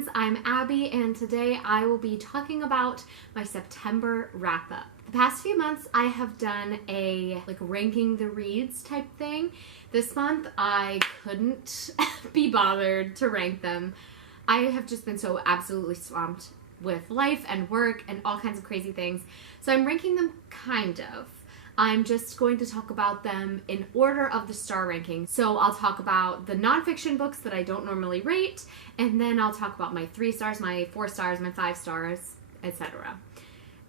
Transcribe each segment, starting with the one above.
friends, I'm Abby, and today I will be talking about my September wrap-up. The past few months I have done a ranking the reads type thing. This month I couldn't be bothered to rank them. I have just been so absolutely swamped with life and work and all kinds of crazy things, so I'm ranking them kind of. I'm just going to talk about them in order of the star ranking. So I'll talk about the nonfiction books that I don't normally rate, and then I'll talk about my 3 stars, my 4 stars, my 5 stars, etc.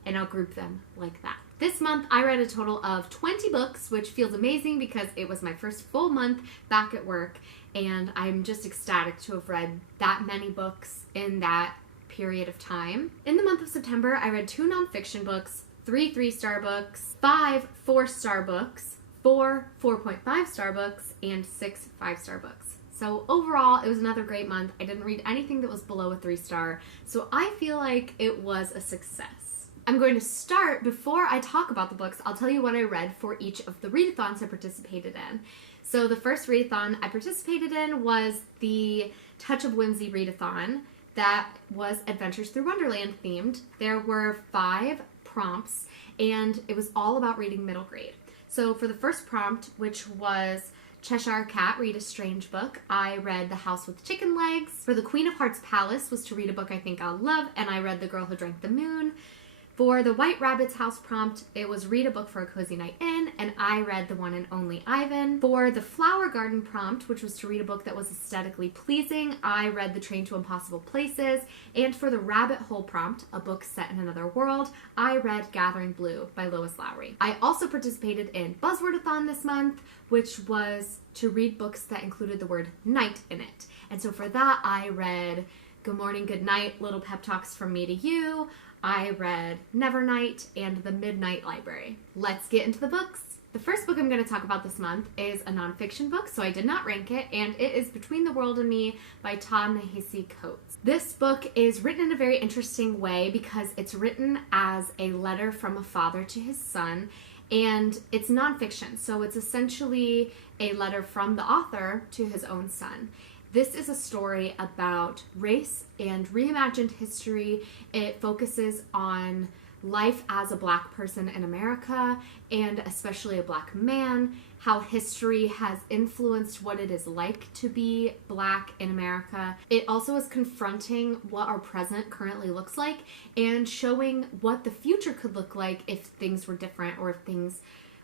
And I'll group them like that. This month I read a total of 20 books, which feels amazing because it was my first full month back at work, and I'm just ecstatic to have read that many books in that period of time. In the month of September, I read 2 nonfiction books, 3 3-star books, 5 4-star books, 4 4.5-star books, and 6 5-star books. So overall, it was another great month. I didn't read anything that was below a 3-star, so I feel like it was a success. I'm going to start, before I talk about the books, I'll tell you what I read for each of the readathons I participated in. So the first readathon I participated in was the Touch of Whimsy readathon. That was Adventures Through Wonderland themed. There were 5 prompts, and it was all about reading middle grade. So for the first prompt, which was Cheshire Cat, read a strange book, I read The House with Chicken Legs. For the Queen of Hearts Palace was to read a book I think I'll love, and I read The Girl Who Drank the Moon. For the White Rabbit's House prompt, it was read a book for a cozy night in, and I read The One and Only Ivan. For the Flower Garden prompt, which was to read a book that was aesthetically pleasing, I read The Train to Impossible Places. And for the Rabbit Hole prompt, a book set in another world, I read Gathering Blue by Lois Lowry. I also participated in Buzzwordathon this month, which was to read books that included the word night in it. And so for that, I read Good Morning, Good Night, Little Pep Talks from Me to You. I read Nevernight and The Midnight Library. Let's get into the books. The first book I'm going to talk about this month is a nonfiction book, so I did not rank it, and it is Between the World and Me by Ta-Nahisi Coates. This book is written in a very interesting way because it's written as a letter from a father to his son, and it's nonfiction, so it's essentially a letter from the author to his own son. This is a story about race and reimagined history. It focuses on life as a Black person in America, and especially a Black man, how history has influenced what it is like to be Black in America. It also is confronting what our present currently looks like and showing what the future could look like if things were different or if things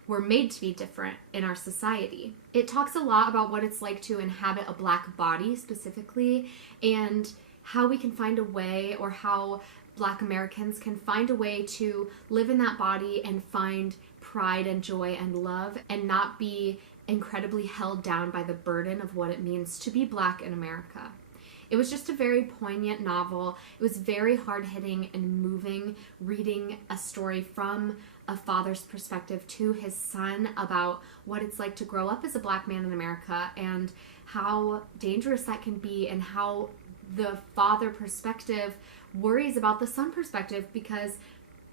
were made to be different in our society. It talks a lot about what it's like to inhabit a Black body specifically, and how we can find a way, or how Black Americans can find a way to live in that body and find pride and joy and love, and not be incredibly held down by the burden of what it means to be Black in America. It was just a very poignant novel. It was very hard-hitting and moving, reading a story from a father's perspective to his son about what it's like to grow up as a Black man in America, and how dangerous that can be, and how the father perspective worries about the son perspective because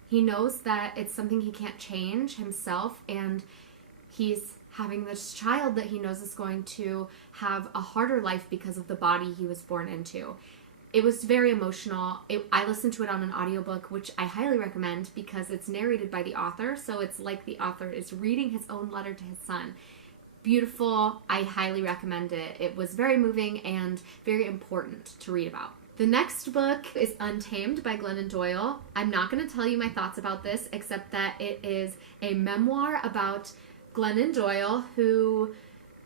he knows that it's something he can't change himself, and he's having this child that he knows is going to have a harder life because of the body he was born into. It was very emotional. I listened to it on an audiobook, which I highly recommend because it's narrated by the author, so it's like the author is reading his own letter to his son. Beautiful. I highly recommend it. It was very moving and very important to read about. The next book is Untamed by Glennon Doyle. I'm not going to tell you my thoughts about this, except that it is a memoir about Glennon Doyle, who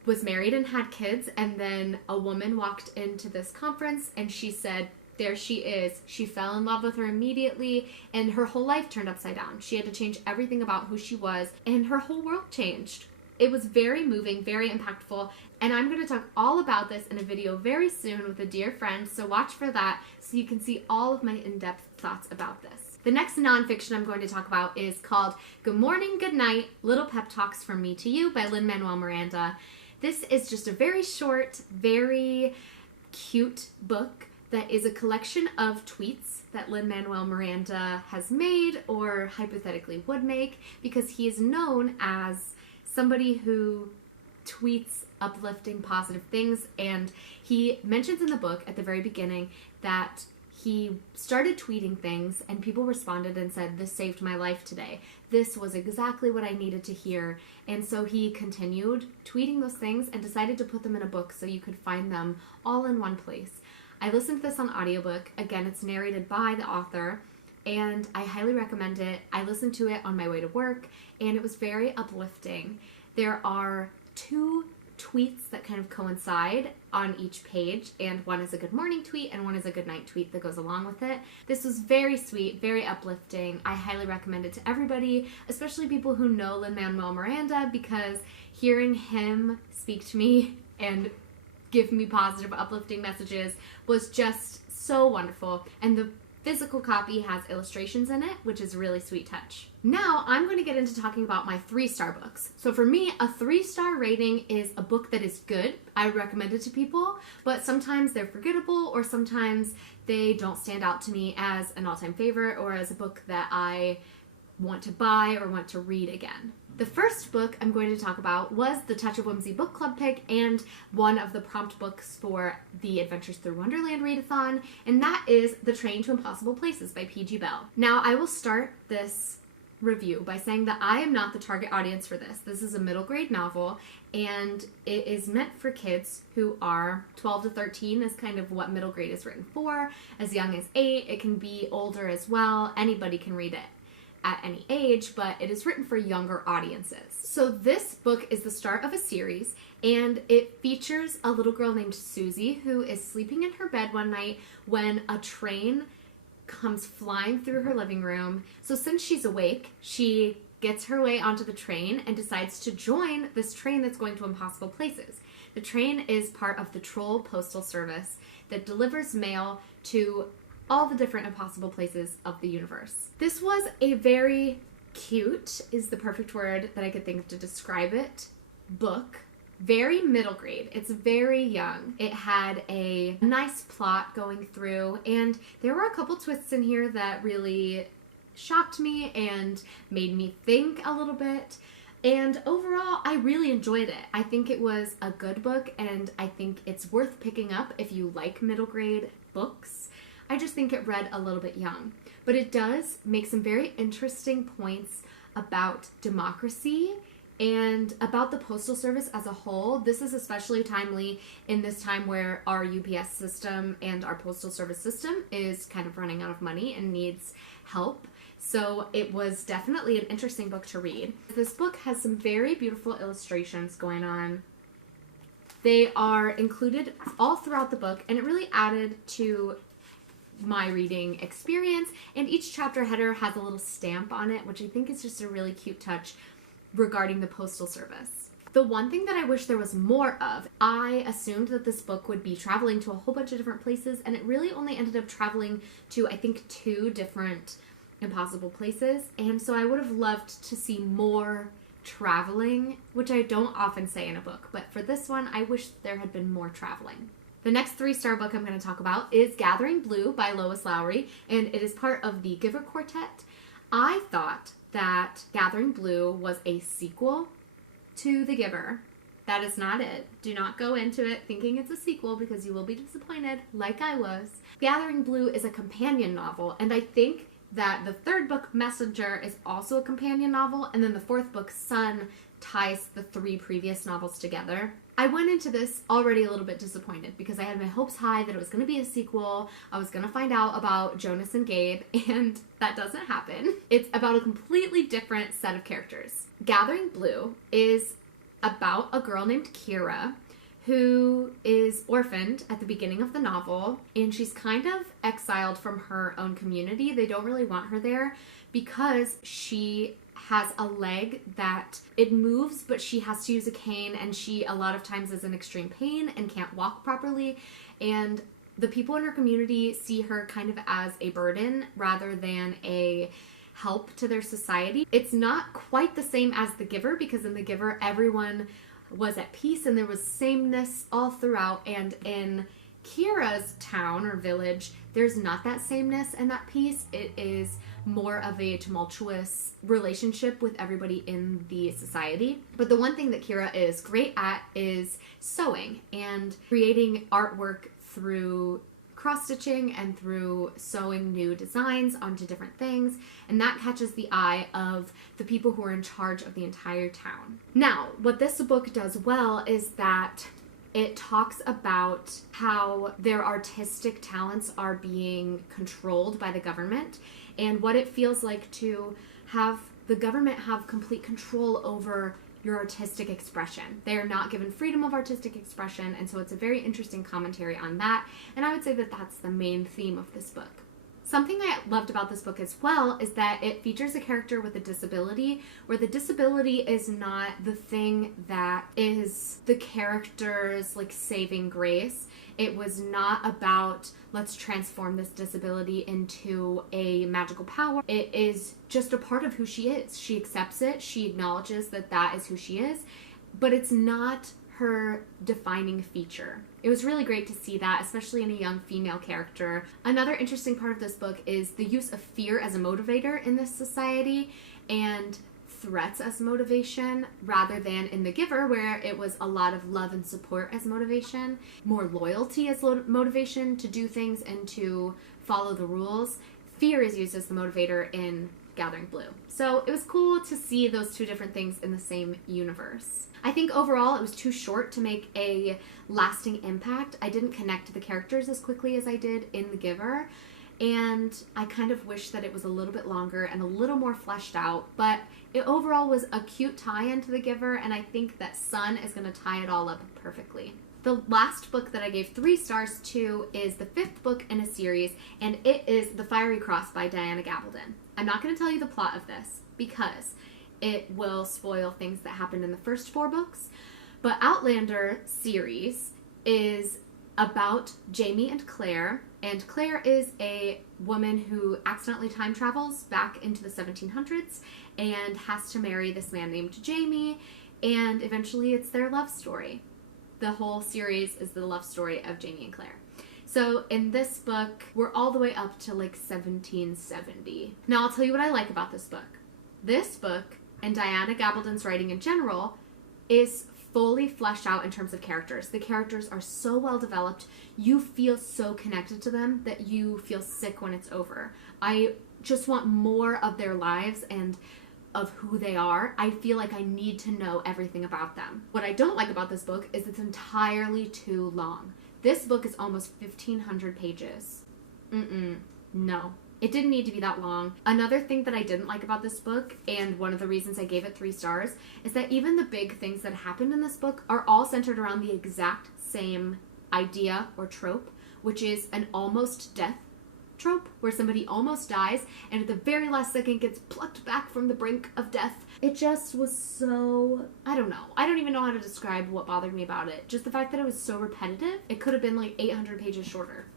was married and had kids, and then a woman walked into this conference and she said, there she is. She fell in love with her immediately, and her whole life turned upside down. She had to change everything about who she was, and her whole world changed. It was very moving, very impactful, and I'm going to talk all about this in a video very soon with a dear friend, so watch for that so you can see all of my in-depth thoughts about this. The next nonfiction I'm going to talk about is called Good Morning, Good Night, Little Pep Talks from Me to You by Lin-Manuel Miranda. This is just a very short, very cute book that is a collection of tweets that Lin-Manuel Miranda has made, or hypothetically would make, because he is known as somebody who tweets uplifting, positive things. And he mentions in the book at the very beginning that he started tweeting things and people responded and said, "This saved my life today. This was exactly what I needed to hear." And so he continued tweeting those things and decided to put them in a book so you could find them all in one place. I listened to this on audiobook. Again, it's narrated by the author, and I highly recommend it. I listened to it on my way to work, and it was very uplifting. There are 2 tweets that kind of coincide on each page, and one is a good morning tweet and one is a good night tweet that goes along with it. This was very sweet, very uplifting. I highly recommend it to everybody, especially people who know Lin-Manuel Miranda, because hearing him speak to me and give me positive, uplifting messages was just so wonderful. And the physical copy has illustrations in it, which is a really sweet touch. Now I'm going to get into talking about my 3-star books. So for me, a 3-star rating is a book that is good. I would recommend it to people, but sometimes they're forgettable or sometimes they don't stand out to me as an all-time favorite or as a book that I want to buy or want to read again. The first book I'm going to talk about was the Touch of Whimsy Book Club pick and one of the prompt books for the Adventures Through Wonderland readathon, and that is The Train to Impossible Places by P.G. Bell. Now, I will start this review by saying that I am not the target audience for this. This is a middle grade novel, and it is meant for kids who are 12 to 13 is kind of what middle grade is written for. As young as 8, it can be older as well. Anybody can read it at any age, but it is written for younger audiences. So this book is the start of a series, and it features a little girl named Susie who is sleeping in her bed one night when a train comes flying through her living room. So since she's awake, she gets her way onto the train and decides to join this train that's going to impossible places. The train is part of the Troll Postal Service that delivers mail to all the different impossible places of the universe. This was a very cute, is the perfect word that I could think of to describe it, book. Very middle grade. It's very young. It had a nice plot going through, and there were a couple twists in here that really shocked me and made me think a little bit. And overall, I really enjoyed it. I think it was a good book, and I think it's worth picking up if you like middle grade books. I just think it read a little bit young. But it does make some very interesting points about democracy and about the Postal Service as a whole. This is especially timely in this time where our UPS system and our Postal Service system is kind of running out of money and needs help. So it was definitely an interesting book to read. This book has some very beautiful illustrations going on. They are included all throughout the book, and it really added to my reading experience. And each chapter header has a little stamp on it, which I think is just a really cute touch regarding the Postal Service. The one thing that I wish there was more of, I assumed that this book would be traveling to a whole bunch of different places, and it really only ended up traveling to, I think, 2 different impossible places. And so I would have loved to see more traveling, which I don't often say in a book, but for this one, I wish there had been more traveling. The next 3-star book I'm going to talk about is Gathering Blue by Lois Lowry, and it is part of the Giver Quartet. I thought that Gathering Blue was a sequel to The Giver. That is not it. Do not go into it thinking it's a sequel because you will be disappointed, like I was. Gathering Blue is a companion novel, and I think that the 3rd book, Messenger, is also a companion novel, and then the 4th book, Sun, ties the 3 previous novels together. I went into this already a little bit disappointed because I had my hopes high that it was going to be a sequel. I was going to find out about Jonas and Gabe, and that doesn't happen. It's about a completely different set of characters. Gathering Blue is about a girl named Kira who is orphaned at the beginning of the novel, and she's kind of exiled from her own community. They don't really want her there because she has a leg that it moves, but she has to use a cane, and she a lot of times is in extreme pain and can't walk properly. And the people in her community see her kind of as a burden rather than a help to their society. It's not quite the same as The Giver, because in The Giver, everyone was at peace and there was sameness all throughout. And in Kira's town or village, there's not that sameness and that peace. It is more of a tumultuous relationship with everybody in the society. But the one thing that Kira is great at is sewing and creating artwork through cross-stitching and through sewing new designs onto different things, and that catches the eye of the people who are in charge of the entire town. Now, what this book does well is that it talks about how their artistic talents are being controlled by the government and what it feels like to have the government have complete control over your artistic expression. They are not given freedom of artistic expression, and so it's a very interesting commentary on that, and I would say that that's the main theme of this book. Something I loved about this book as well is that it features a character with a disability, where the disability is not the thing that is the character's like saving grace. It was not about, let's transform this disability into a magical power. It is just a part of who she is. She accepts it. She acknowledges that that is who she is, but it's not her defining feature. It was really great to see that, especially in a young female character. Another interesting part of this book is the use of fear as a motivator in this society and threats as motivation, rather than in The Giver, where it was a lot of love and support as motivation, more loyalty as motivation to do things and to follow the rules. Fear is used as the motivator in Gathering Blue. So it was cool to see those two different things in the same universe. I think overall it was too short to make a lasting impact. I didn't connect to the characters as quickly as I did in The Giver, and I kind of wish that it was a little bit longer and a little more fleshed out, but it overall was a cute tie-in to The Giver, and I think that Sun is going to tie it all up perfectly. The last book that I gave 3 stars to is the 5th book in a series, and it is The Fiery Cross by Diana Gabaldon. I'm not going to tell you the plot of this because it will spoil things that happened in the first 4 books, but Outlander series is about Jamie and Claire, and Claire is a woman who accidentally time travels back into the 1700s and has to marry this man named Jamie, and eventually it's their love story. The whole series is the love story of Jamie and Claire. So in this book, we're all the way up to like 1770. Now I'll tell you what I like about this book. This book, and Diana Gabaldon's writing in general, is fully fleshed out in terms of characters. The characters are so well developed, you feel so connected to them that you feel sick when it's over. I just want more of their lives and of who they are. I feel like I need to know everything about them. What I don't like about this book is it's entirely too long. This book is almost 1,500 pages. No. It didn't need to be that long. Another thing that I didn't like about this book, and one of the reasons I gave it 3 stars, is that even the big things that happened in this book are all centered around the exact same idea or trope, which is an almost death trope, where somebody almost dies and at the very last second gets plucked back from the brink of death. It just was so, I don't know. I don't even know how to describe what bothered me about it. Just the fact that it was so repetitive. It could have been like 800 pages shorter,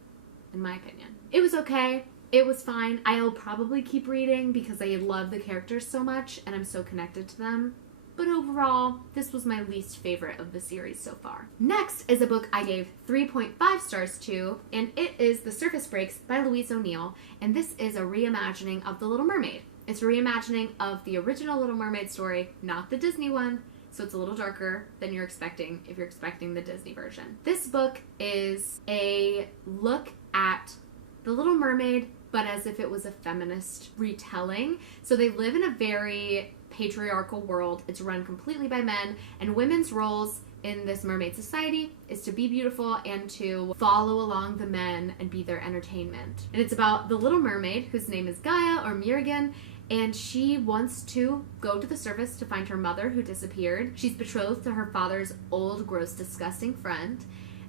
in my opinion. It was okay. It was fine. I'll probably keep reading because I love the characters so much and I'm so connected to them. But overall, this was my least favorite of the series so far. Next is a book I gave 3.5 stars to, and it is The Surface Breaks by Louise O'Neill, and this is a reimagining of The Little Mermaid. It's a reimagining of the original Little Mermaid story, not the Disney one, so it's a little darker than you're expecting if you're expecting the Disney version. This book is a look at The Little Mermaid, but as if it was a feminist retelling. So they live in a very patriarchal world. It's run completely by men, and women's roles in this mermaid society is to be beautiful and to follow along the men and be their entertainment. And it's about the Little Mermaid, whose name is Gaia or Mirigan, and she wants to go to the surface to find her mother who disappeared. She's betrothed to her father's old, gross, disgusting friend,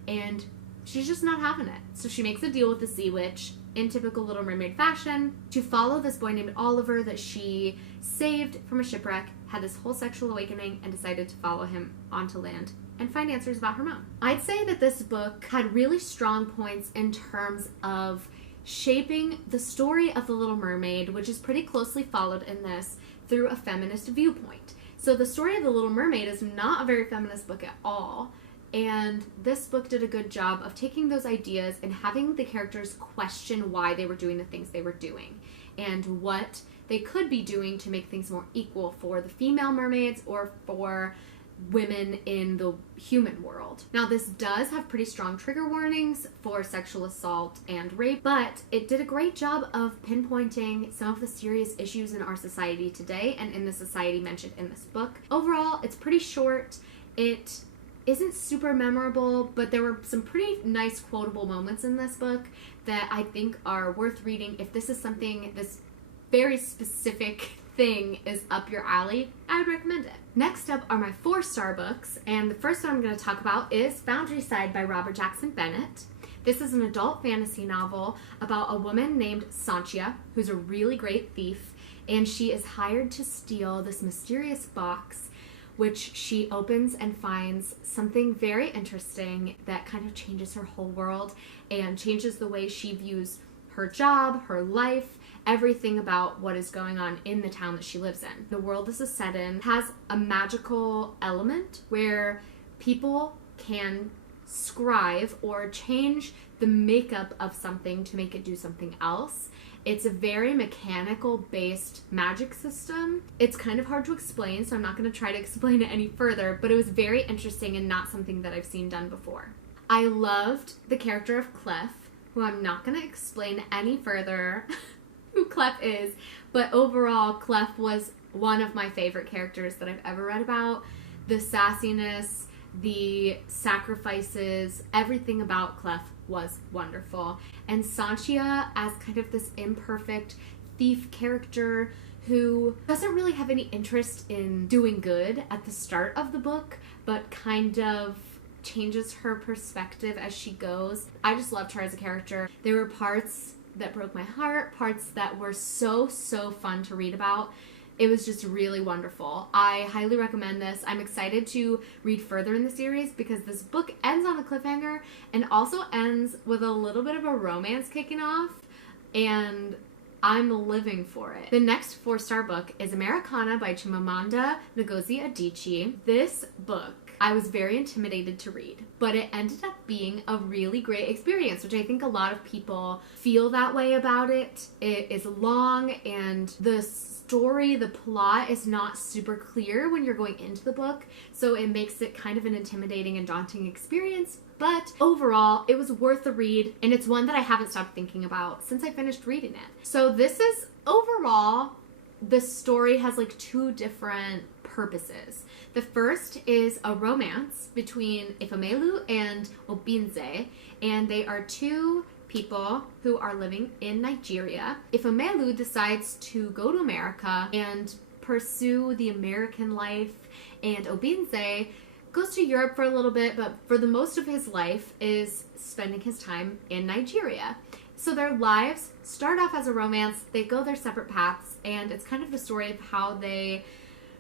and she's just not having it. So she makes a deal with the Sea Witch in typical Little Mermaid fashion to follow this boy named Oliver that she saved from a shipwreck, had this whole sexual awakening, and decided to follow him onto land and find answers about her mom. I'd say that this book had really strong points in terms of shaping the story of The Little Mermaid, which is pretty closely followed in this, through a feminist viewpoint. So the story of The Little Mermaid is not a very feminist book at all. and this book did a good job of taking those ideas and having the characters question why they were doing the things they were doing and what they could be doing to make things more equal for the female mermaids or for women in the human world. Now, this does have pretty strong trigger warnings for sexual assault and rape, but it did a great job of pinpointing some of the serious issues in our society today and in the society mentioned in this book. Overall, it's pretty short. It isn't super memorable, but there were some pretty nice quotable moments in this book that I think are worth reading. If this is something, this very specific thing is up your alley, I would recommend it. Next up are my 4-star books, and the first one I'm going to talk about is Foundryside by Robert Jackson Bennett. This is an adult fantasy novel about a woman named Sanchia, who's a really great thief, and she is hired to steal this mysterious box, which she opens and finds something very interesting that kind of changes her whole world and changes the way she views her job, her life, everything about what is going on in the town that she lives in. The world this is set in has a magical element where people can scribe or change the makeup of something to make it do something else. It's a very mechanical-based magic system. It's kind of hard to explain, so I'm not going to try to explain it any further, but it was very interesting and not something that I've seen done before. I loved the character of Clef, who I'm not going to explain any further who Clef is, but overall, Clef was one of my favorite characters that I've ever read about. The sassiness, the sacrifices, everything about Clef was wonderful. And Sanchia as kind of this imperfect thief character who doesn't really have any interest in doing good at the start of the book, but kind of changes her perspective as she goes. I just loved her as a character. There were parts that broke my heart, parts that were so fun to read about. It was just really wonderful. I highly recommend this. I'm excited to read further in the series because this book ends on a cliffhanger and also ends with a little bit of a romance kicking off, and I'm living for it. The next 4-star book is Americanah by Chimimanda Ngozi Adichie. This book I was very intimidated to read, but it ended up being a really great experience, which I think a lot of people feel that way about it. It is long, and the story, the plot is not super clear when you're going into the book, so it makes it kind of an intimidating and daunting experience. But overall, it was worth the read, and it's one that I haven't stopped thinking about since I finished reading it. So this is, overall, the story has like 2 different purposes. The first is a romance between Ifemelu and Obinze, and they are 2 people who are living in Nigeria. Ifemelu decides to go to America and pursue the American life, and Obinze goes to Europe for a little bit, but for the most of his life is spending his time in Nigeria. So their lives start off as a romance, they go their separate paths, and it's kind of the story of how they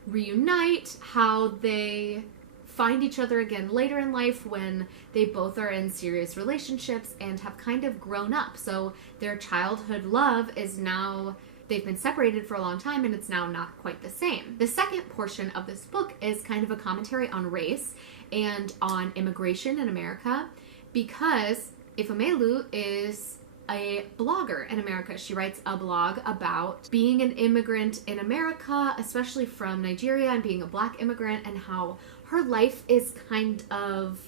reunite, how they find each other again later in life when they both are in serious relationships and have kind of grown up. So their childhood love is now, they've been separated for a long time and it's now not quite the same. The second portion of this book is kind of a commentary on race and on immigration in America, because Ifemelu is a blogger in America. She writes a blog about being an immigrant in America, especially from Nigeria, and being a Black immigrant, and how her life is kind of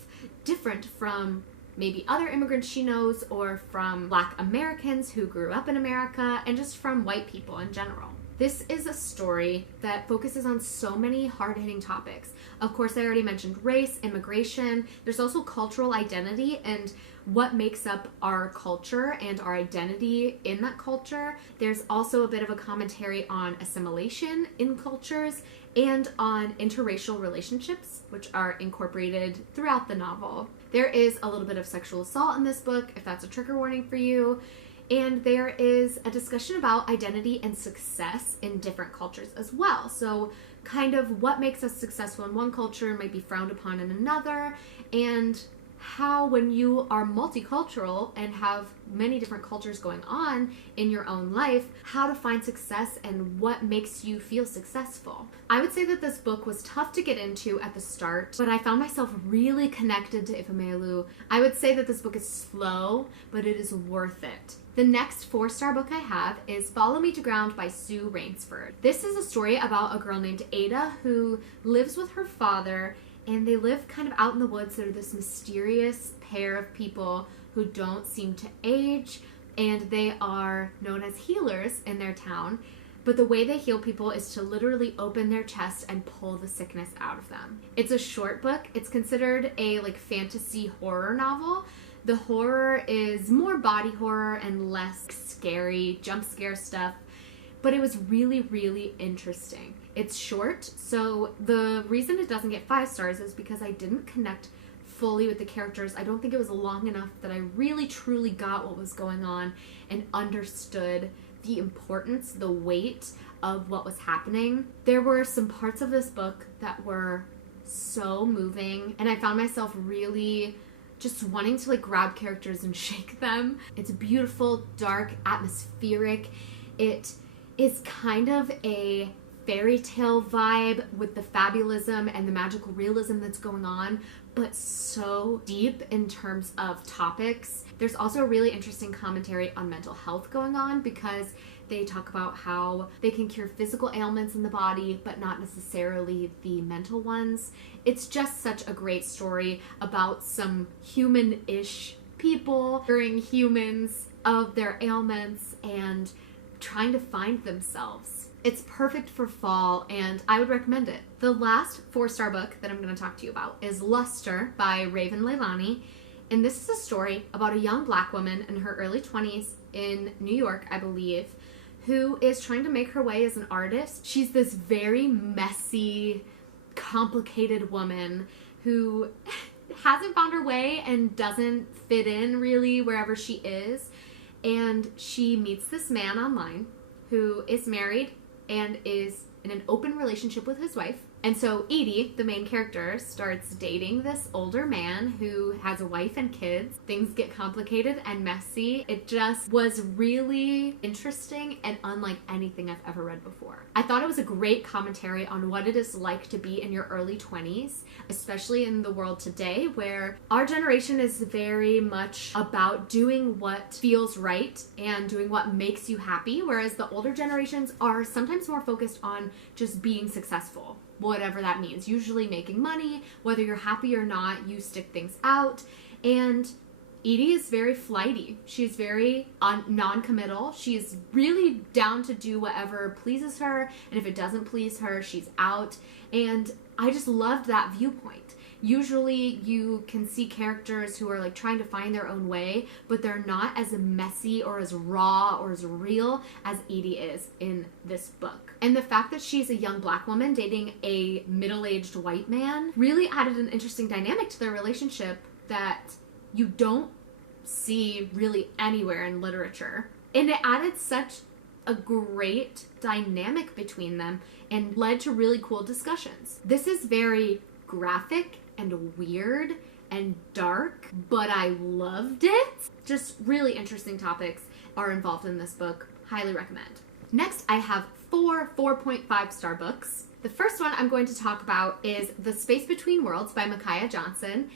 different from maybe other immigrants she knows, or from Black Americans who grew up in America, and just from white people in general. This is a story that focuses on so many hard-hitting topics. Of course, I already mentioned race, immigration. There's also cultural identity and what makes up our culture and our identity in that culture. There's also a bit of a commentary on assimilation in cultures and on interracial relationships, which are incorporated throughout the novel. There is a little bit of sexual assault in this book, if that's a trigger warning for you. And there is a discussion about identity and success in different cultures as well. So kind of what makes us successful in one culture might be frowned upon in another, and how when you are multicultural and have many different cultures going on in your own life, how to find success and what makes you feel successful. I would say that this book was tough to get into at the start, but I found myself really connected to Ifemelu. I would say that this book is slow, but it is worth it. The next 4-star book I have is Follow Me to Ground by Sue Rainsford. This is a story about a girl named Ada who lives with her father, and they live kind of out in the woods. They're this mysterious pair of people who don't seem to age, and they are known as healers in their town. But the way they heal people is to literally open their chest and pull the sickness out of them. It's a short book. It's considered a fantasy horror novel. The horror is more body horror and less scary, jump scare stuff, but it was really, really interesting. It's short, so the reason it doesn't get 5 stars is because I didn't connect fully with the characters. I don't think it was long enough that I really, truly got what was going on and understood the importance, the weight of what was happening. There were some parts of this book that were so moving, and I found myself really just wanting to grab characters and shake them. It's beautiful, dark, atmospheric. It is kind of a fairy tale vibe with the fabulism and the magical realism that's going on, but so deep in terms of topics. There's also a really interesting commentary on mental health going on, because they talk about how they can cure physical ailments in the body, but not necessarily the mental ones. It's just such a great story about some human-ish people curing humans of their ailments and trying to find themselves. It's perfect for fall, and I would recommend it. The last 4-star book that I'm going to talk to you about is Luster by Raven Leilani. And this is a story about a young black woman in her early 20s in New York, I believe, who is trying to make her way as an artist. She's this very messy, complicated woman who hasn't found her way and doesn't fit in really wherever she is. And she meets this man online who is married and is in an open relationship with his wife. And so Edie, the main character, starts dating this older man who has a wife and kids. Things get complicated and messy. It just was really interesting and unlike anything I've ever read before. I thought it was a great commentary on what it is like to be in your early 20s, especially in the world today where our generation is very much about doing what feels right and doing what makes you happy, whereas the older generations are sometimes more focused on just being successful, whatever that means. Usually making money, whether you're happy or not, you stick things out. And Edie is very flighty. She's very non-committal. She's really down to do whatever pleases her, and if it doesn't please her, she's out. And I just loved that viewpoint. Usually you can see characters who are trying to find their own way, but they're not as messy or as raw or as real as Edie is in this book. And the fact that she's a young black woman dating a middle-aged white man really added an interesting dynamic to their relationship that you don't see really anywhere in literature. And it added such a great dynamic between them and led to really cool discussions. This is very graphic and weird and dark, but I loved it. Just really interesting topics are involved in this book. Highly recommend. Next, I have 4 4.5-star books. The first one I'm going to talk about is The Space Between Worlds by Micaiah Johnson.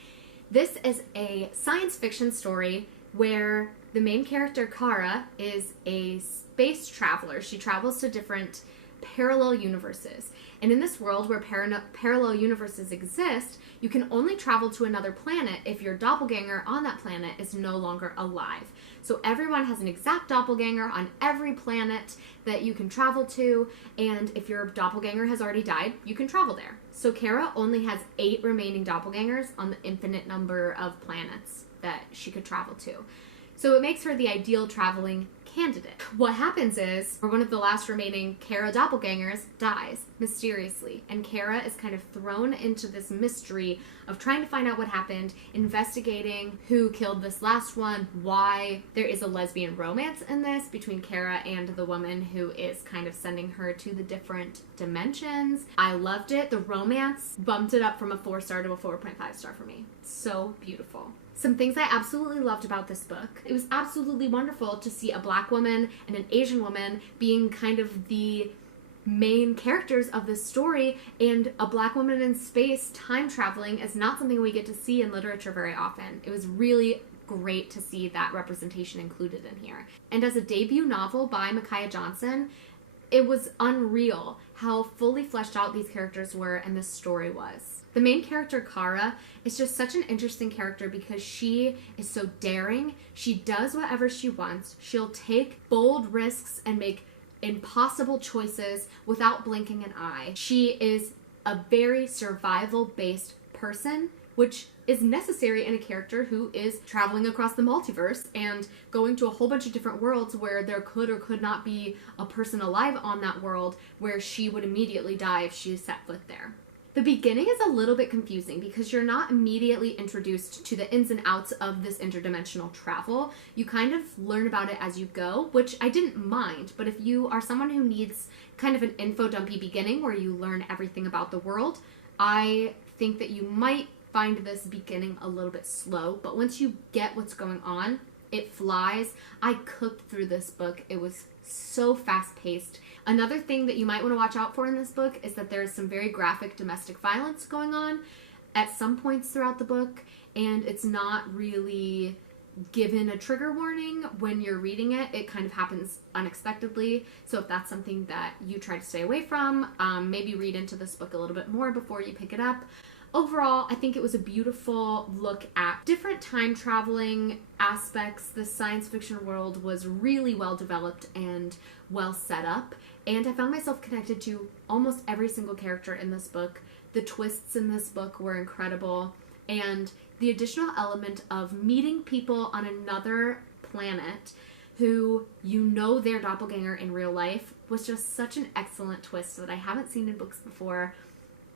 This is a science fiction story where the main character, Kara, is a space traveler. She travels to different parallel universes. And in this world where parallel universes exist, you can only travel to another planet if your doppelganger on that planet is no longer alive. So everyone has an exact doppelganger on every planet that you can travel to, and if your doppelganger has already died, you can travel there. So Kara only has 8 remaining doppelgangers on the infinite number of planets that she could travel to. So it makes her the ideal traveling candidate. What happens is, one of the last remaining Kara doppelgangers dies mysteriously, and Kara is kind of thrown into this mystery of trying to find out what happened, investigating who killed this last one, why. There is a lesbian romance in this between Kara and the woman who is kind of sending her to the different dimensions. I loved it. The romance bumped it up from a 4-star to a 4.5-star for me. So beautiful. Some things I absolutely loved about this book. It was absolutely wonderful to see a Black woman and an Asian woman being kind of the main characters of this story, and a Black woman in space time traveling is not something we get to see in literature very often. It was really great to see that representation included in here. And as a debut novel by Micaiah Johnson, it was unreal how fully fleshed out these characters were and this story was. The main character, Kara, is just such an interesting character because she is so daring. She does whatever she wants. She'll take bold risks and make impossible choices without blinking an eye. She is a very survival-based person, which is necessary in a character who is traveling across the multiverse and going to a whole bunch of different worlds where there could or could not be a person alive on that world, where she would immediately die if she set foot there. The beginning is a little bit confusing because you're not immediately introduced to the ins and outs of this interdimensional travel. You kind of learn about it as you go, which I didn't mind, but if you are someone who needs kind of an info-dumpy beginning where you learn everything about the world, I think that you might find this beginning a little bit slow, but once you get what's going on, it flies. I cooked through this book. It was so fast-paced. Another thing that you might want to watch out for in this book is that there's some very graphic domestic violence going on at some points throughout the book, and it's not really given a trigger warning when you're reading it. It kind of happens unexpectedly, so if that's something that you try to stay away from, maybe read into this book a little bit more before you pick it up. Overall, I think it was a beautiful look at different time traveling aspects. The science fiction world was really well developed and well set up, and I found myself connected to almost every single character in this book. The twists in this book were incredible, and the additional element of meeting people on another planet who you know their doppelganger in real life was just such an excellent twist that I haven't seen in books before.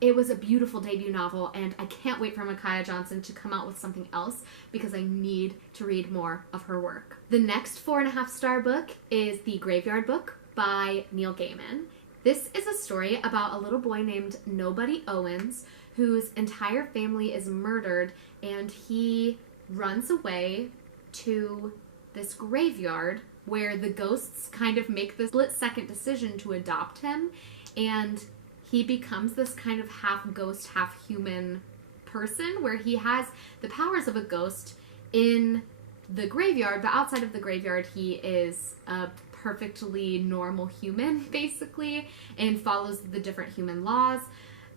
It was a beautiful debut novel, and I can't wait for Micaiah Johnson to come out with something else because I need to read more of her work. The next 4.5-star book is The Graveyard Book by Neil Gaiman. This is a story about a little boy named Nobody Owens whose entire family is murdered, and he runs away to this graveyard where the ghosts kind of make the split-second decision to adopt him, and he becomes this kind of half-ghost, half-human person where he has the powers of a ghost in the graveyard, but outside of the graveyard he is a perfectly normal human, basically, and follows the different human laws.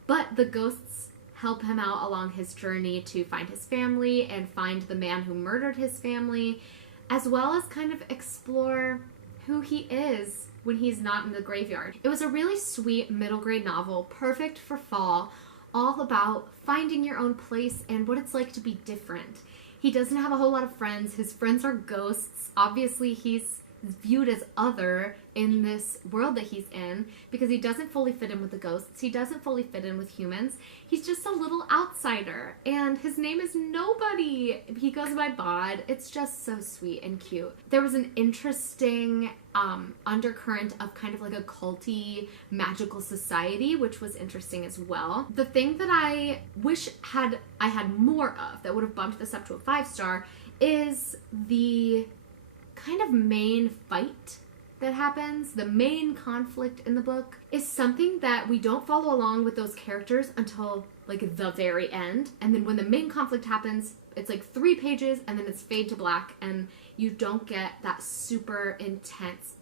But the ghosts help him out along his journey to find his family and find the man who murdered his family, as well as kind of explore who he is when he's not in the graveyard. It was a really sweet middle grade novel, perfect for fall, all about finding your own place and what it's like to be different. He doesn't have a whole lot of friends. His friends are ghosts. Obviously, he's viewed as other in this world that he's in because he doesn't fully fit in with the ghosts. He doesn't fully fit in with humans. He's just a little outsider, and his name is Nobody. He goes by Bod. It's just so sweet and cute. There was an interesting undercurrent of kind of like a culty magical society, which was interesting as well. The thing that I wish I had more of that would have bumped this up to a 5-star is the kind of main fight that happens. The main conflict in the book is something that we don't follow along with those characters until like the very end, and then when the main conflict happens, it's like 3 pages and then it's fade to black and you don't get that super intense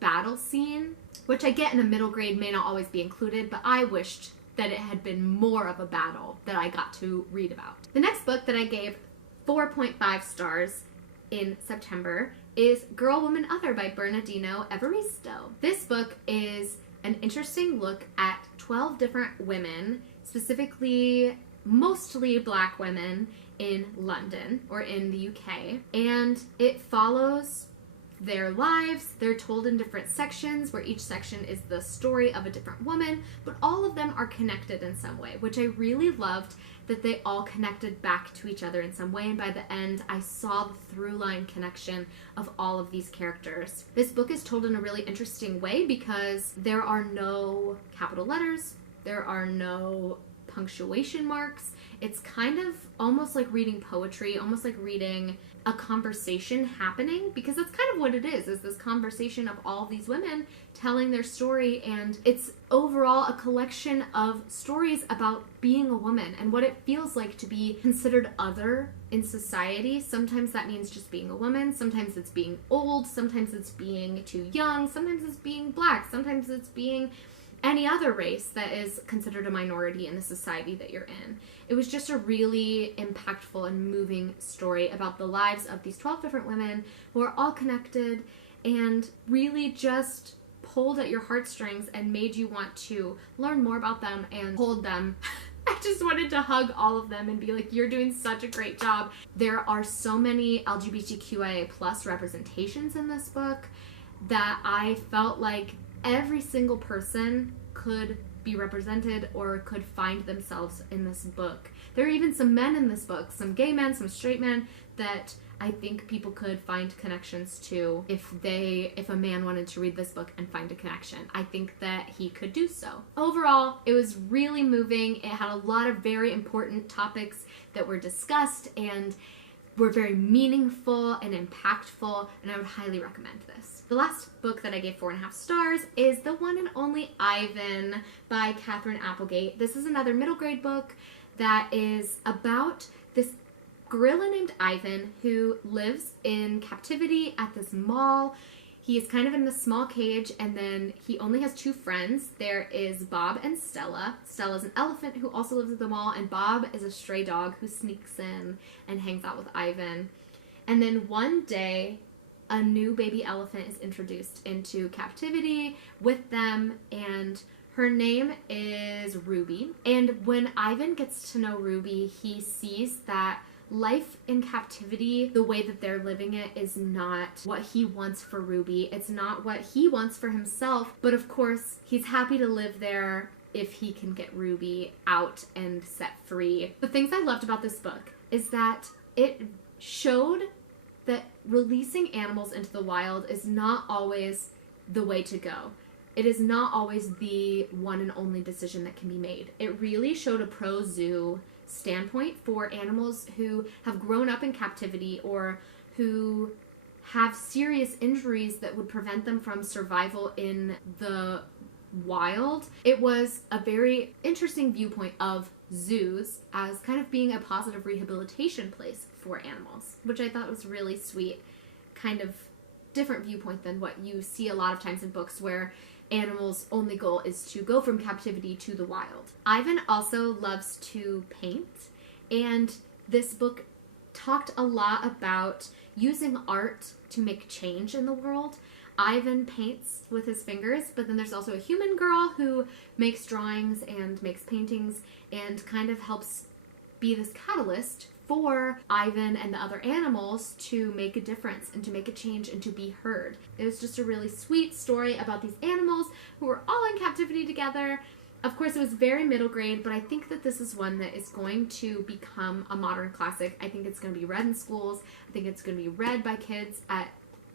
battle scene, which I get in a middle grade may not always be included, but I wished that it had been more of a battle that I got to read about. The next book that I gave 4.5 stars in September is Girl, Woman, Other by Bernardino Evaristo. This book is an interesting look at 12 different women, specifically mostly Black women in London or in the UK, and it follows their lives. They're told in different sections where each section is the story of a different woman, but all of them are connected in some way, which I really loved, that they all connected back to each other in some way, and by the end I saw the through line connection of all of these characters. This book is told in a really interesting way because there are no capital letters, there are no punctuation marks. It's kind of almost like reading poetry, almost like reading a conversation happening, because that's kind of what it is this conversation of all these women telling their story, and it's overall a collection of stories about being a woman and what it feels like to be considered other in society. Sometimes that means just being a woman, sometimes it's being old, sometimes it's being too young, sometimes it's being black, sometimes it's being any other race that is considered a minority in the society that you're in. It was just a really impactful and moving story about the lives of these 12 different women who are all connected and really just pulled at your heartstrings and made you want to learn more about them and hold them. I just wanted to hug all of them and be like, you're doing such a great job. There are so many LGBTQIA plus representations in this book that I felt like every single person could be represented or could find themselves in this book. There are even some men in this book, some gay men, some straight men, that I think people could find connections to if a man wanted to read this book and find a connection. I think that he could do so. Overall, it was really moving. It had a lot of very important topics that were discussed and were very meaningful and impactful, and I would highly recommend this. The last book that I gave 4.5 stars is The One and Only Ivan by Katherine Applegate. This is another middle grade book that is about this gorilla named Ivan who lives in captivity at this mall. He is kind of in this small cage, and then he only has 2 friends. There is Bob and Stella. Stella's an elephant who also lives at the mall, and Bob is a stray dog who sneaks in and hangs out with Ivan. And then one day, a new baby elephant is introduced into captivity with them, and her name is Ruby. And when Ivan gets to know Ruby, he sees that life in captivity, the way that they're living it, is not what he wants for Ruby. It's not what he wants for himself. But of course, he's happy to live there if he can get Ruby out and set free. The things I loved about this book is that it showed that releasing animals into the wild is not always the way to go. It is not always the one and only decision that can be made. It really showed a pro-zoo standpoint for animals who have grown up in captivity or who have serious injuries that would prevent them from survival in the wild. It was a very interesting viewpoint of zoos as kind of being a positive rehabilitation place for animals, which I thought was really sweet, kind of different viewpoint than what you see a lot of times in books where animals' only goal is to go from captivity to the wild. Ivan also loves to paint, and this book talked a lot about using art to make change in the world. Ivan paints with his fingers, but then there's also a human girl who makes drawings and makes paintings and kind of helps be this catalyst for Ivan and the other animals to make a difference and to make a change and to be heard. It was just a really sweet story about these animals who were all in captivity together. Of course, it was very middle grade, but I think that this is one that is going to become a modern classic. I think it's going to be read in schools. I think it's going to be read by kids at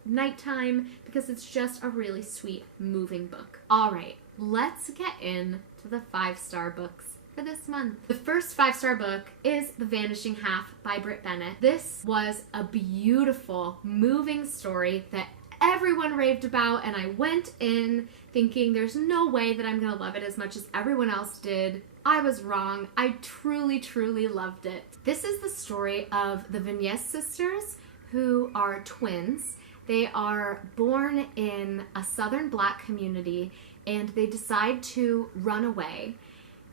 nighttime because it's just a really sweet, moving book. All right, let's get into the 5-star books for this month. The first 5-star book is The Vanishing Half by Bennett. This was a beautiful, moving story that everyone raved about, and I went in thinking there's no way that I'm gonna love it as much as everyone else did. I was wrong. I truly, truly loved it. This is the story of the Vignès sisters, who are twins. They are born in a southern black community, and they decide to run away.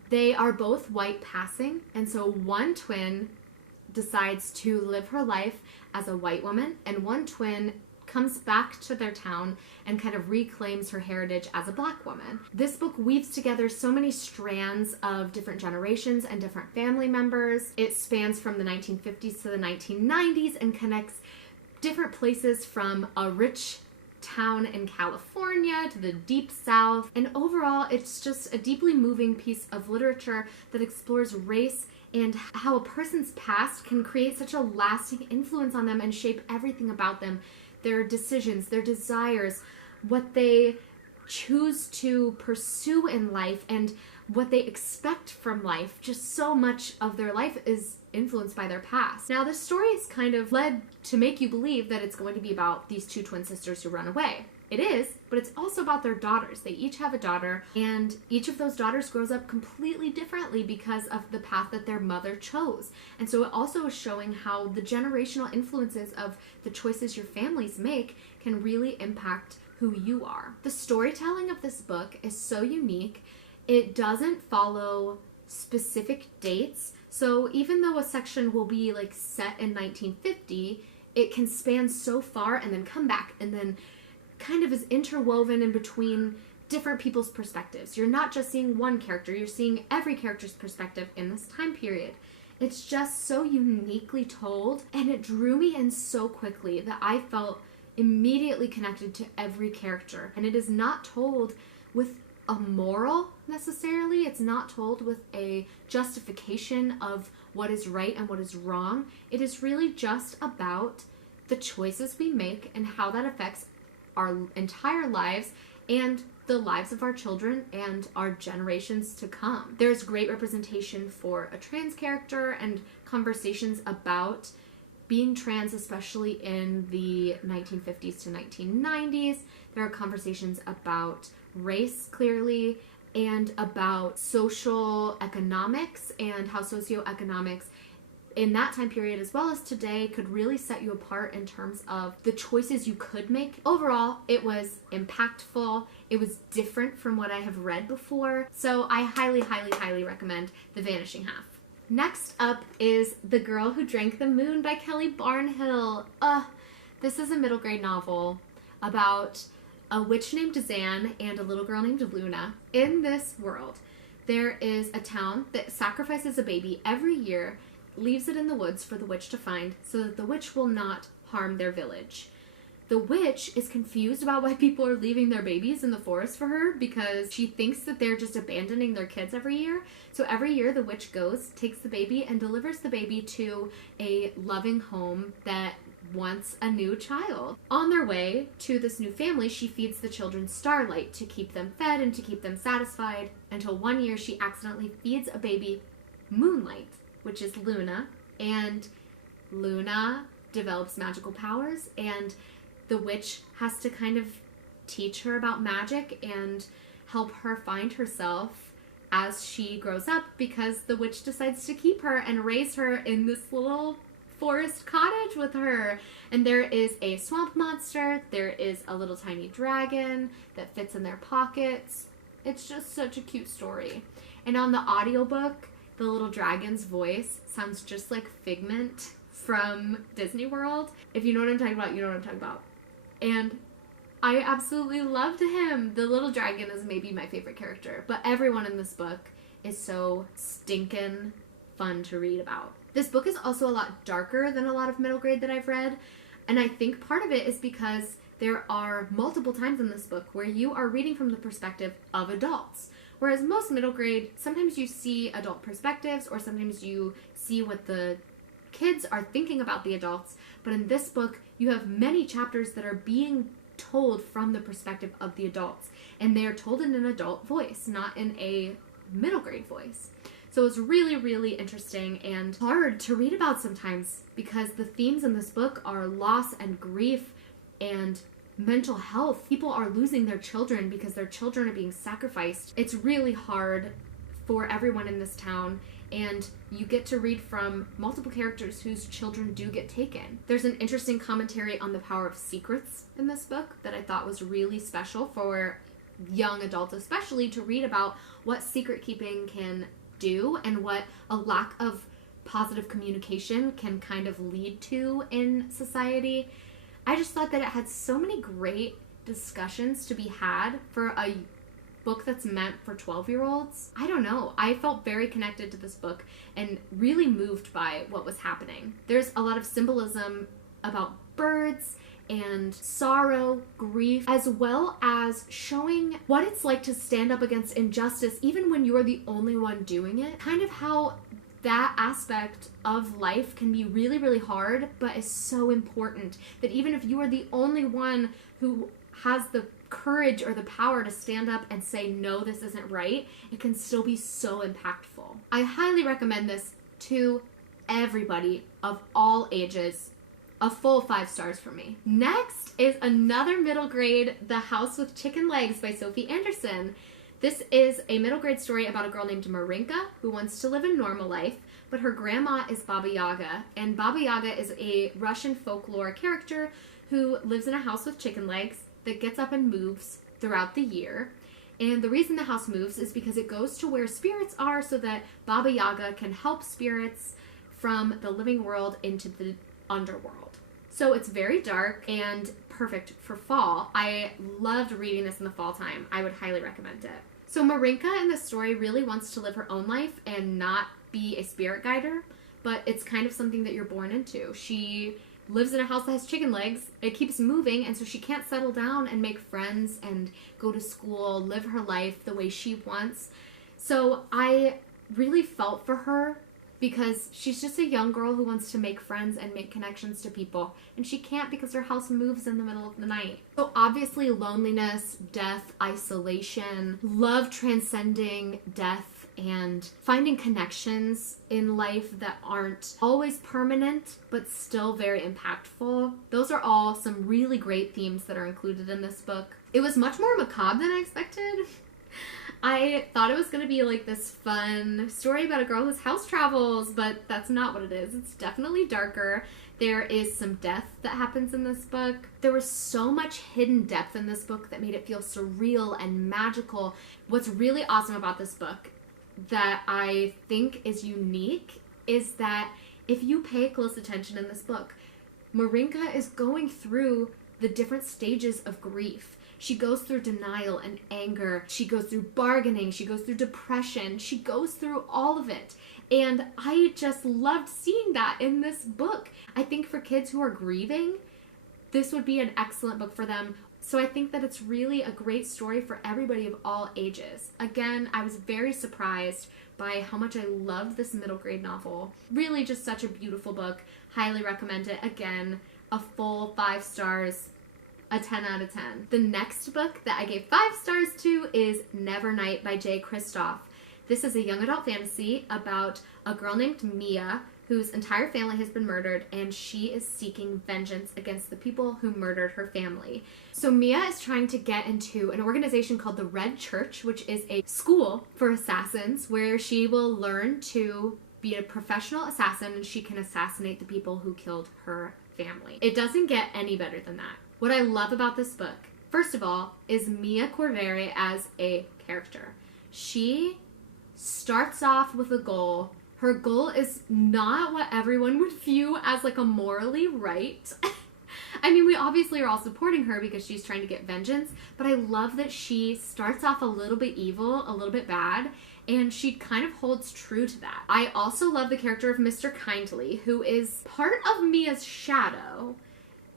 They are both white passing, and so one twin decides to live her life as a white woman, and one twin comes back to their town and kind of reclaims her heritage as a black woman. This book weaves together so many strands of different generations and different family members. It spans from the 1950s to the 1990s and connects different places from a rich town in California to the deep south, and overall it's just a deeply moving piece of literature that explores race and how a person's past can create such a lasting influence on them and shape everything about them, their decisions, their desires, what they choose to pursue in life, and what they expect from life. Just so much of their life is influenced by their past. Now, the story is kind of led to make you believe that it's going to be about these two twin sisters who run away. It is, but it's also about their daughters. They each have a daughter, and each of those daughters grows up completely differently because of the path that their mother chose. And so it also is showing how the generational influences of the choices your families make can really impact who you are. The storytelling of this book is so unique. It doesn't follow specific dates. So even though a section will be like set in 1950, it can span so far and then come back and then kind of is interwoven in between different people's perspectives. You're not just seeing one character, you're seeing every character's perspective in this time period. It's just so uniquely told, and it drew me in so quickly that I felt immediately connected to every character. And it is not told with a moral necessarily. It's not told with a justification of what is right and what is wrong. It is really just about the choices we make and how that affects our entire lives and the lives of our children and our generations to come. There's great representation for a trans character and conversations about being trans, especially in the 1950s to 1990s. There are conversations about race, clearly, and about social economics and how socioeconomics in that time period as well as today could really set you apart in terms of the choices you could make. Overall, it was impactful. It was different from what I have read before. So I highly, highly, highly recommend The Vanishing Half. Next up is The Girl Who Drank the Moon by Kelley Barnhill. This is a middle grade novel about a witch named Zan and a little girl named Luna. In this world, there is a town that sacrifices a baby every year, leaves it in the woods for the witch to find so that the witch will not harm their village. The witch is confused about why people are leaving their babies in the forest for her because she thinks that they're just abandoning their kids every year. So every year the witch goes, takes the baby, and delivers the baby to a loving home that wants a new child. On their way to this new family, she feeds the children starlight to keep them fed and to keep them satisfied until one year she accidentally feeds a baby moonlight, which is Luna, and Luna develops magical powers, and the witch has to kind of teach her about magic and help her find herself as she grows up because the witch decides to keep her and raise her in this little forest cottage with her. And there is a swamp monster, there is a little tiny dragon that fits in their pockets. It's just such a cute story. And on the audiobook, the little dragon's voice sounds just like Figment from Disney World. If you know what I'm talking about, you know what I'm talking about. And I absolutely loved him. The little dragon is maybe my favorite character, but everyone in this book is so stinkin' fun to read about. This book is also a lot darker than a lot of middle grade that I've read, and I think part of it is because there are multiple times in this book where you are reading from the perspective of adults. Whereas most middle grade, sometimes you see adult perspectives or sometimes you see what the kids are thinking about the adults. But in this book, you have many chapters that are being told from the perspective of the adults. And they are told in an adult voice, not in a middle grade voice. So it's really, really interesting and hard to read about sometimes because the themes in this book are loss and grief and mental health. People are losing their children because their children are being sacrificed. It's really hard for everyone in this town, and you get to read from multiple characters whose children do get taken. There's an interesting commentary on the power of secrets in this book that I thought was really special for young adults especially to read about what secret keeping can do and what a lack of positive communication can kind of lead to in society. I just thought that it had so many great discussions to be had for a book that's meant for 12-year-olds. I don't know. I felt very connected to this book and really moved by what was happening. There's a lot of symbolism about birds and sorrow, grief, as well as showing what it's like to stand up against injustice even when you're the only one doing it. Kind of how that aspect of life can be really, really hard, but is so important that even if you are the only one who has the courage or the power to stand up and say, no, this isn't right, it can still be so impactful. I highly recommend this to everybody of all ages. A full 5 stars for me. Next is another middle grade, The House with Chicken Legs by Sophie Anderson. This is a middle grade story about a girl named Marinka who wants to live a normal life, but her grandma is Baba Yaga, and Baba Yaga is a Russian folklore character who lives in a house with chicken legs that gets up and moves throughout the year. And the reason the house moves is because it goes to where spirits are so that Baba Yaga can help spirits from the living world into the underworld. So it's very dark and perfect for fall. I loved reading this in the fall time. I would highly recommend it. So Marinka in this story really wants to live her own life and not be a spirit guider, but it's kind of something that you're born into. She lives in a house that has chicken legs. It keeps moving, and so she can't settle down and make friends and go to school, live her life the way she wants. So I really felt for her because she's just a young girl who wants to make friends and make connections to people, and she can't because her house moves in the middle of the night. So obviously loneliness, death, isolation, love transcending death, and finding connections in life that aren't always permanent but still very impactful. Those are all some really great themes that are included in this book. It was much more macabre than I expected. I thought it was going to be like this fun story about a girl whose house travels, but that's not what it is. It's definitely darker. There is some death that happens in this book. There was so much hidden depth in this book that made it feel surreal and magical. What's really awesome about this book that I think is unique is that if you pay close attention in this book, Marinka is going through the different stages of grief. She goes through denial and anger. She goes through bargaining. She goes through depression. She goes through all of it. And I just loved seeing that in this book. I think for kids who are grieving, this would be an excellent book for them. So I think that it's really a great story for everybody of all ages. Again, I was very surprised by how much I loved this middle grade novel. Really just such a beautiful book. Highly recommend it. Again, a full 5 stars. A 10 out of 10. The next book that I gave 5 stars to is Nevernight by Jay Kristoff. This is a young adult fantasy about a girl named Mia whose entire family has been murdered, and she is seeking vengeance against the people who murdered her family. So Mia is trying to get into an organization called the Red Church, which is a school for assassins where she will learn to be a professional assassin and she can assassinate the people who killed her family. It doesn't get any better than that. What I love about this book, first of all, is Mia Corvere as a character. She starts off with a goal. Her goal is not what everyone would view as like a morally right. I mean, we obviously are all supporting her because she's trying to get vengeance, but I love that she starts off a little bit evil, a little bit bad, and she kind of holds true to that. I also love the character of Mr. Kindly, who is part of Mia's shadow.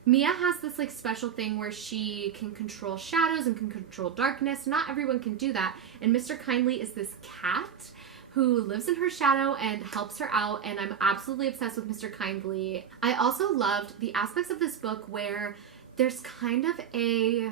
Mia has this like special thing where she can control shadows and can control darkness. Not everyone can do that. And Mr. Kindly is this cat who lives in her shadow and helps her out, and I'm absolutely obsessed with Mr. Kindly. I also loved the aspects of this book where there's kind of a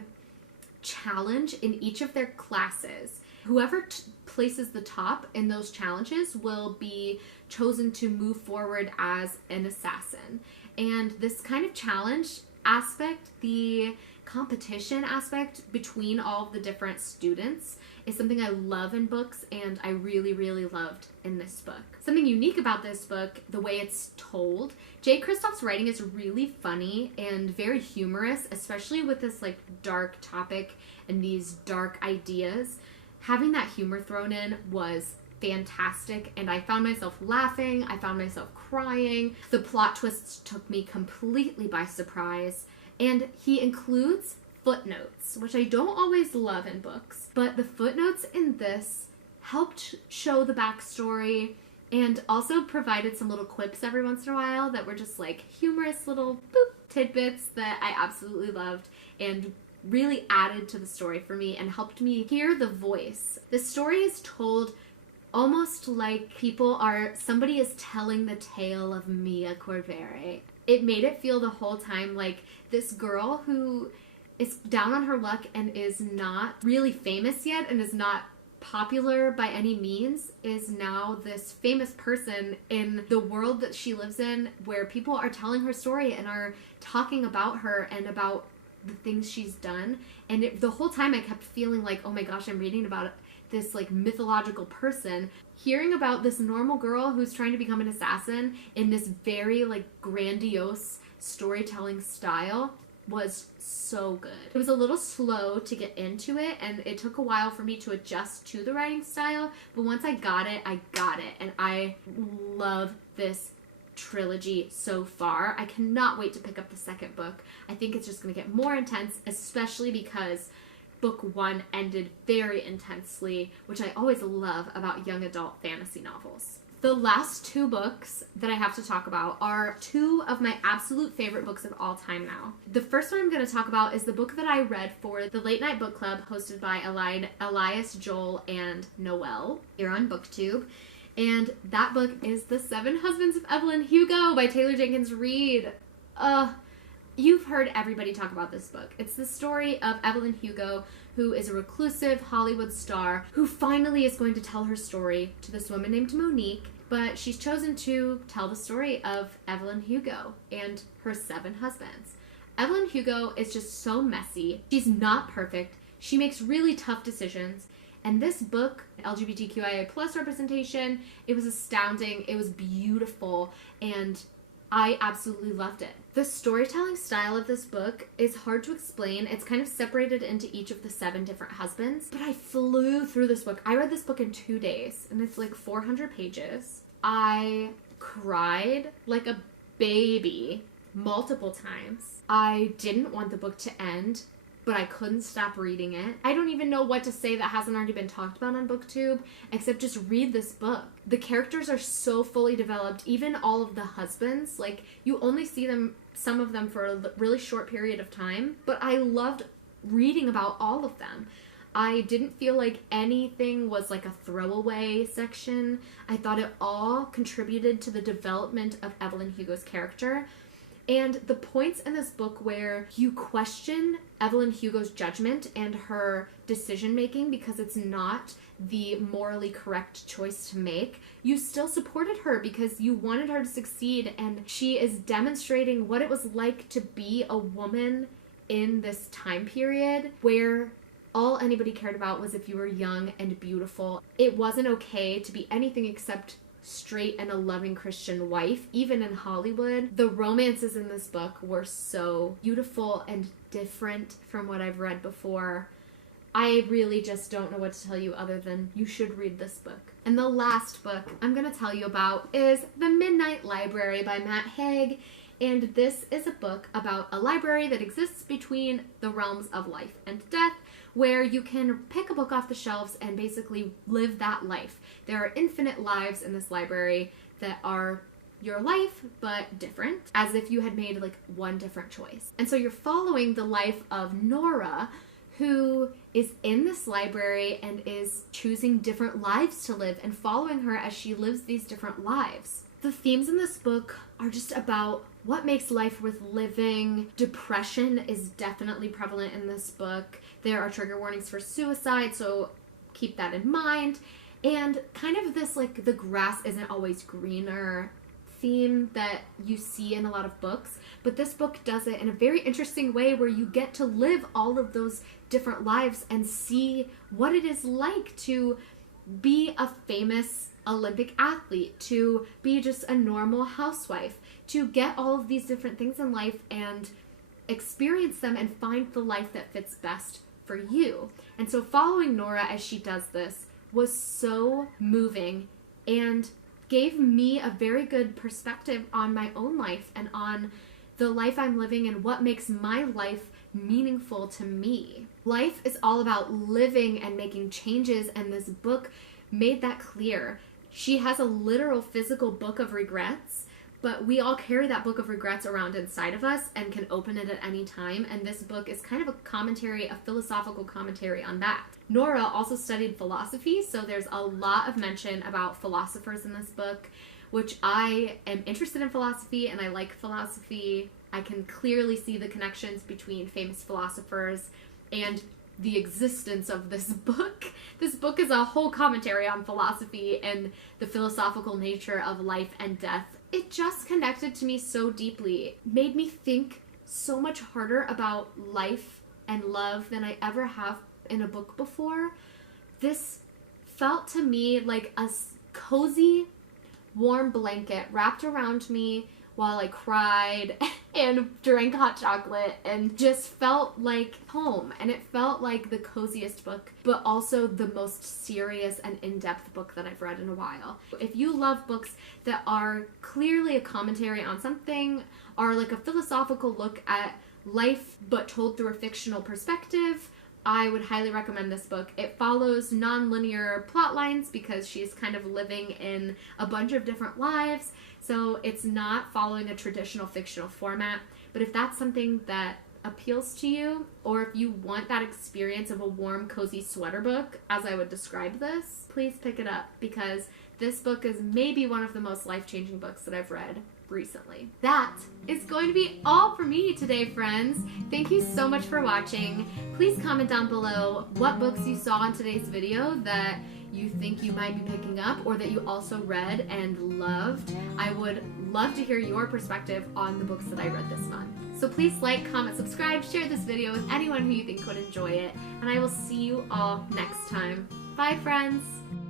challenge in each of their classes. Whoever places the top in those challenges will be chosen to move forward as an assassin. And this kind of challenge aspect, the competition aspect between all of the different students, is something I love in books, and I really, really loved in this book. Something unique about this book, the way it's told, Jay Kristoff's writing is really funny and very humorous, especially with this like dark topic and these dark ideas. Having that humor thrown in was fantastic, and I found myself laughing, I found myself crying. The plot twists took me completely by surprise, and he includes footnotes, which I don't always love in books, but the footnotes in this helped show the backstory and also provided some little quips every once in a while that were just like humorous little boop tidbits that I absolutely loved and really added to the story for me and helped me hear the voice. The story is told almost like somebody is telling the tale of Mia Corvere. It made it feel the whole time like this girl who is down on her luck and is not really famous yet and is not popular by any means, is now this famous person in the world that she lives in, where people are telling her story and are talking about her and about the things she's done. And the whole time I kept feeling like, oh my gosh, I'm reading about this like mythological person. Hearing about this normal girl who's trying to become an assassin in this very like grandiose storytelling style was so good. It was a little slow to get into it, and it took a while for me to adjust to the writing style, but once I got it, and I love this trilogy so far. I cannot wait to pick up the second book. I think it's just going to get more intense, especially because book 1 ended very intensely, which I always love about young adult fantasy novels. The last 2 books that I have to talk about are 2 of my absolute favorite books of all time now. The first one I'm going to talk about is the book that I read for the Late Night Book Club hosted by Elias, Joel, and Noel here on BookTube. And that book is The 7 Husbands of Evelyn Hugo by Taylor Jenkins Reid. You've heard everybody talk about this book. It's the story of Evelyn Hugo, who is a reclusive Hollywood star who finally is going to tell her story to this woman named Monique, but she's chosen to tell the story of Evelyn Hugo and her 7 husbands. Evelyn Hugo is just so messy. She's not perfect. She makes really tough decisions. And this book, LGBTQIA+ representation, it was astounding. It was beautiful. And I absolutely loved it. The storytelling style of this book is hard to explain. It's kind of separated into each of the 7 different husbands, but I flew through this book. I read this book in 2 days, and it's like 400 pages. I cried like a baby multiple times. I didn't want the book to end, but I couldn't stop reading it. I don't even know what to say that hasn't already been talked about on BookTube, except just read this book. The characters are so fully developed, even all of the husbands. Like, you only see them, some of them, for a really short period of time, but I loved reading about all of them. I didn't feel like anything was like a throwaway section. I thought it all contributed to the development of Evelyn Hugo's character. And the points in this book where you question Evelyn Hugo's judgment and her decision-making because it's not the morally correct choice to make, you still supported her because you wanted her to succeed, and she is demonstrating what it was like to be a woman in this time period where all anybody cared about was if you were young and beautiful. It wasn't okay to be anything except straight and a loving Christian wife, even in Hollywood. The romances in this book were so beautiful and different from what I've read before. I really just don't know what to tell you other than you should read this book. And the last book I'm going to tell you about is The Midnight Library by Matt Haig. And this is a book about a library that exists between the realms of life and death, where you can pick a book off the shelves and basically live that life. There are infinite lives in this library that are your life, but different, as if you had made like one different choice. And so you're following the life of Nora, who is in this library and is choosing different lives to live and following her as she lives these different lives. The themes in this book are just about what makes life worth living. Depression is definitely prevalent in this book. There are trigger warnings for suicide, so keep that in mind. And kind of this, like, the grass isn't always greener theme that you see in a lot of books, but this book does it in a very interesting way where you get to live all of those different lives and see what it is like to be a famous Olympic athlete, to be just a normal housewife, to get all of these different things in life and experience them and find the life that fits best for you. And so following Nora as she does this was so moving and gave me a very good perspective on my own life and on the life I'm living and what makes my life meaningful to me. Life is all about living and making changes, and this book made that clear. She has a literal physical book of regrets, but we all carry that book of regrets around inside of us and can open it at any time, and this book is kind of a commentary, a philosophical commentary on that. Nora also studied philosophy, so there's a lot of mention about philosophers in this book, which I am interested in philosophy and I like philosophy. I can clearly see the connections between famous philosophers and the existence of this book. This book is a whole commentary on philosophy and the philosophical nature of life and death. It just connected to me so deeply. It made me think so much harder about life and love than I ever have in a book before. This felt to me like a cozy, warm blanket wrapped around me while I cried and drank hot chocolate and just felt like home. And it felt like the coziest book, but also the most serious and in-depth book that I've read in a while. If you love books that are clearly a commentary on something, are like a philosophical look at life but told through a fictional perspective, I would highly recommend this book. It follows non-linear plot lines because she's kind of living in a bunch of different lives, so it's not following a traditional fictional format. But if that's something that appeals to you, or if you want that experience of a warm, cozy sweater book, as I would describe this, please pick it up, because this book is maybe one of the most life-changing books that I've read recently. That is going to be all for me today, friends. Thank you so much for watching. Please comment down below what books you saw in today's video that you think you might be picking up, or that you also read and loved. I would love to hear your perspective on the books that I read this month. So please like, comment, subscribe, share this video with anyone who you think would enjoy it, and I will see you all next time. Bye, friends!